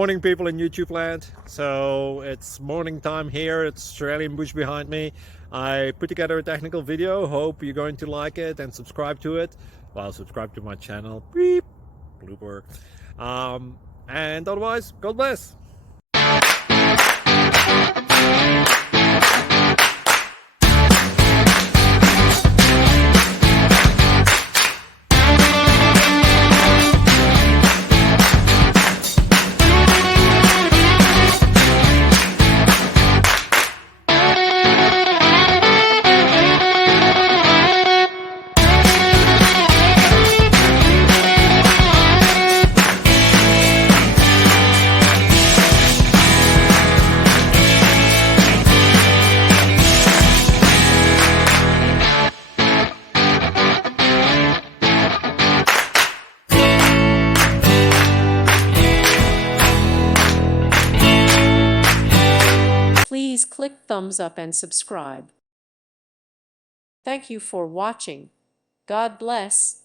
Morning people in YouTube land. So it's morning time here. It's Australian bush behind me. I put together a technical video. Hope you're going to like it and subscribe to it. Well, subscribe to my channel. Beep. Blooper. And otherwise, God bless. Please click thumbs up and subscribe. Thank you for watching. God bless.